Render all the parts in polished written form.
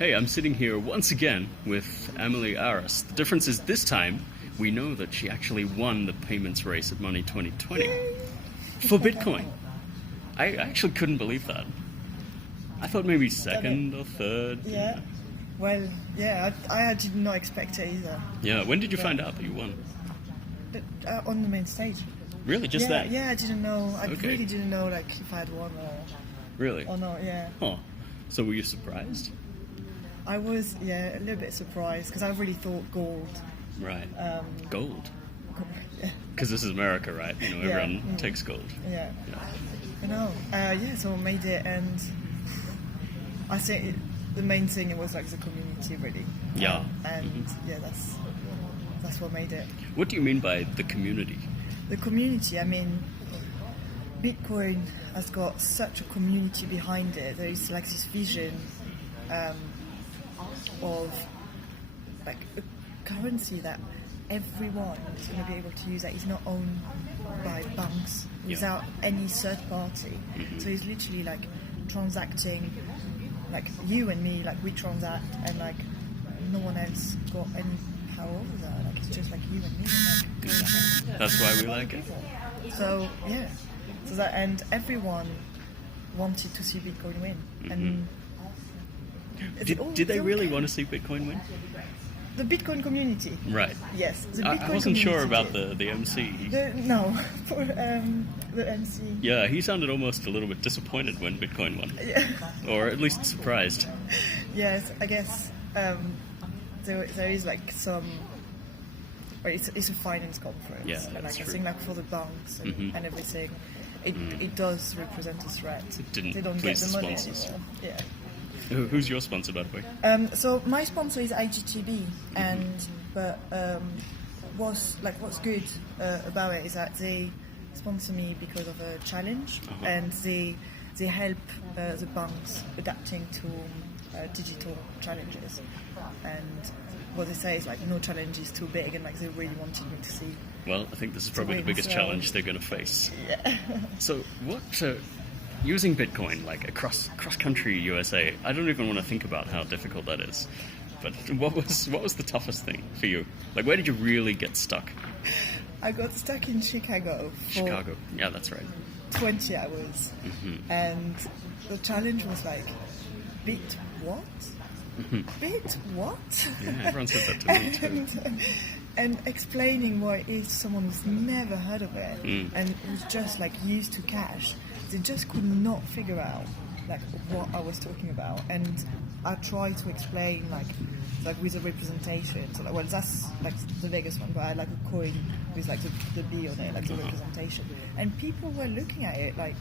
Hey, I'm sitting here once again with Amelie Arras. The difference is this time we know that she actually won the payments race at Money 2020 for Bitcoin. I actually couldn't believe that. I thought maybe second or third. Yeah. Well, yeah, I did not expect it either. Yeah, when did you find out that you won? But, on the main stage. Really, just that? Yeah, I didn't know. I Okay. really didn't know, like, if I had won Really? or not. Yeah. Oh, so were you surprised? I was, a little bit surprised because I really thought gold. Right. Gold? Yeah. Because this is America, right? You know, everyone Yeah. takes gold. Yeah. I know. So I made it, and I think the main thing it was like the community, really. Yeah. That's what made it. What do you mean by the community? The community, I mean, Bitcoin has got such a community behind it. There is like this vision of like a currency that everyone is going to be able to use, that is not owned by banks without any third party. So it's literally like transacting, like you and me, like we transact, and like no one else got any power over that. Like it's just like you and me. Like, That's why we like it. so that, and everyone wanted to see Bitcoin win. And Did they really want to see Bitcoin win? the Bitcoin community? Right. Yes, the I Bitcoin wasn't sure community about the MC. for the MC. Yeah, he sounded almost a little bit disappointed when Bitcoin won. Yeah. Or at least surprised. Yes, I guess there is like some. Well, it's a finance conference. Yeah, and that's like, true. I think like for the banks and everything, it does represent a threat. It didn't They don't get please the the money sponsors. anymore. Yeah. Who's your sponsor, by the way? So my sponsor is IGTB, but what's good about it is that they sponsor me because of a challenge, and they help the banks adapting to digital challenges. And what they say is like no challenge is too big, and like they really wanted me to see. Well, I think this is probably the biggest challenge they're going to face. Yeah. So what, using Bitcoin, like across country USA, I don't even want to think about how difficult that is. But what was the toughest thing for you? Like, where did you really get stuck? I got stuck in Chicago. Chicago. Yeah, that's right. 20 hours. And the challenge was like, bit what? Bit what? Yeah, everyone said that to me too. And explaining why it is someone who's never heard of it and who's just like used to cash. They just could not figure out like what I was talking about, and I tried to explain like with a representation. So like, well, that's like the biggest one, but I had like a coin with like the B on it, like the representation, and people were looking at it like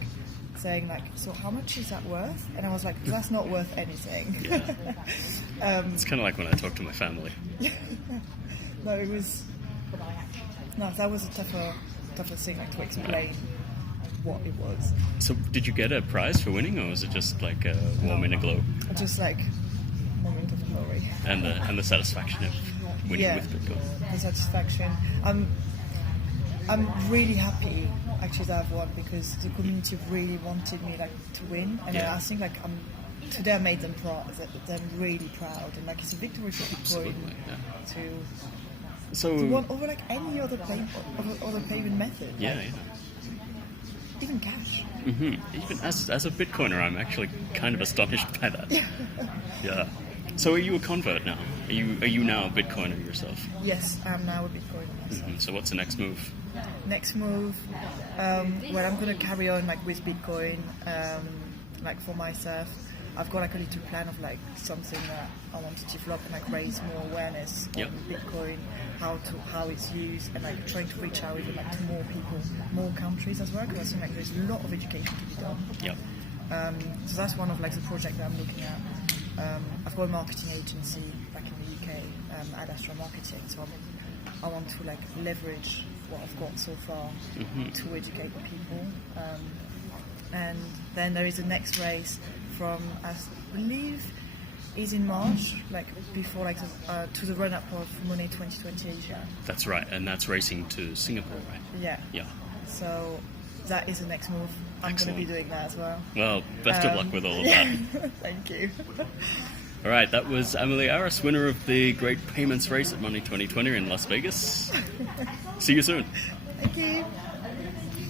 saying like, so how much is that worth? And I was like, that's not worth anything. Yeah. It's kind of like when I talk to my family. That was a tougher thing, like to explain what it was. So did you get a prize for winning, or was it just like a warm inner glow? Just like moment of glory. And the satisfaction of winning with Bitcoin. The satisfaction. I'm really happy actually that I've won, because the community really wanted me like to win, and I think like today I made them proud. They're really proud, and like it's a victory for Bitcoin to won over like any other payment method. Yeah, like, even cash. Even as a Bitcoiner, I'm actually kind of astonished by that. Yeah. So are you a convert now? Are you now a Bitcoiner yourself? Yes, I'm now a Bitcoiner myself. So what's the next move? Next move, well, I'm going to carry on like with Bitcoin, like for myself. I've got like a little plan of like something that I want to develop and like raise more awareness on Bitcoin, how it's used, and like trying to reach out even like to more people, more countries as well, because I think like there's a lot of education to be done. Yeah. So that's one of like the projects that I'm looking at. I've got a marketing agency back in the UK, Arras Marketing, so I want to like leverage what I've got so far to educate the people. And then there is the next race from, I believe, is in March, like before, like to the run-up of Money 2020 Asia. That's right, and that's racing to Singapore, right? Yeah. Yeah. So that is the next move. I'm going to be doing that as well. Well, best of luck with all of that. Thank you. All right, that was Amelie Arras, winner of the Great Payments Race at Money 2020 in Las Vegas. See you soon. Thank you.